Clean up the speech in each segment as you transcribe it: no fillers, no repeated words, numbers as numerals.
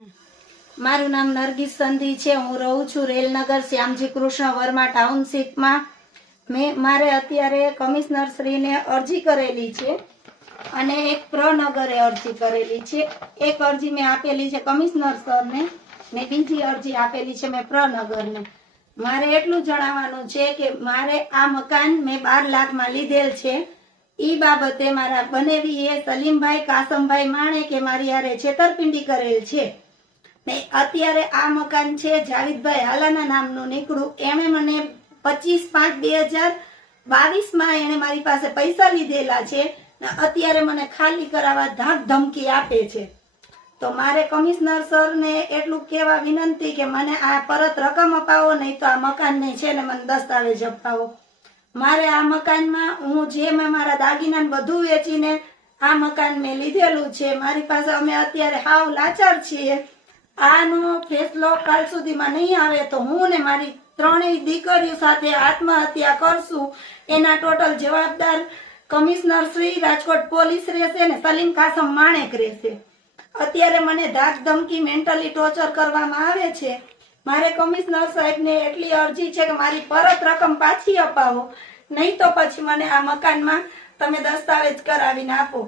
મારું નામ નરગીસ સંધી છે। હું રહું છું રેલનગર શ્યામજી કૃષ્ણ વર્મા ટાઉનશીપમાં। મારે અત્યારે કમિશનર શ્રીને અરજી કરેલી છે અને એક પ્રનગરે અરજી કરેલી છે। એક અરજી મેં આપેલી છે કમિશનર સરને ને બીજી અરજી આપેલી છે મેં પ્રનગરને। મારે એટલું જણાવવાનું છે કે મારે આ મકાન મેં 12 લાખમાં લીધેલ છે। ઈ બાબતે મારા બનેવીએ સલીમભાઈ કાસમભાઈ માણેકે મારી હારે છેતરપિંડી કરેલ છે ને અત્યારે આ મકાન છે જાવેદભાઈ હાલાના નામનું નીકળું। એણે મને 25/5/2022માં એને મારી પાસે પૈસા લીધેલા છે ને અત્યારે મને ખાલી કરાવવા ધાક ધમકી આપે છે। તો મારે કમિશનર સરને એટલું કહેવા વિનંતી કે મને આ પરત રકમ અપાવો, નહીં તો આ મકાનને છે ને મને દસ્તાવેજ અપાવો। મારે આ મકાનમાં હું જે મેં મારા દાગીના બધું વેચીને આ મકાન મેં લીધેલું છે। મારી પાસે અમે અત્યારે હાવ લાચાર છીએ। આનો ફેસલો કાલ સુધીમાં નહીં આવે તો હું ને મારી 3 દીકરીઓ સાથે આત્મહત્યા કરશું। એના ટોટલ જવાબદાર કમિશનર શ્રી રાજકોટ પોલીસ રહેશે ને સલીમ કાસમ માણેક રહેશે। અત્યારે મને ધાક ધમકી મેન્ટલી ટોર્ચર કરવામાં આવે છે। મારે કમિશનર સાહેબને એટલી અરજી છે કે મારી પરત રકમ પાછી અપાવો, નહીં તો પછી મને આ મકાનમાં તમે દસ્તાવેજ કરાવીને આપો।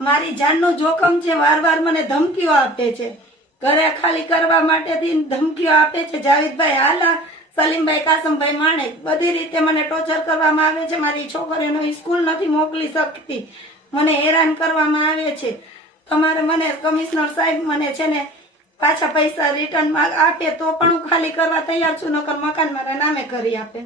મારી જાનનું જોખમ છે। વારવાર મને ધમકીઓ આપે છે, ઘરે ખાલી કરવા માટેથી ધમકીઓ આપે છે। જાવેદભાઈ હાલા, સલીમભાઈ કાસમભાઈ માણેક બધી રીતે મને ટોર્ચર કરવામાં આવે છે। મારી છોકરીઓને સ્કૂલ નથી મોકલી શકતી, મને હેરાન કરવામાં આવે છે। તમારે મને કમિશનર સાહેબ મને છે ને પાછા પૈસા રિટર્ન આપે તો પણ હું ખાલી કરવા તૈયાર છું, નકર મકાન મારા નામે કરી આપે।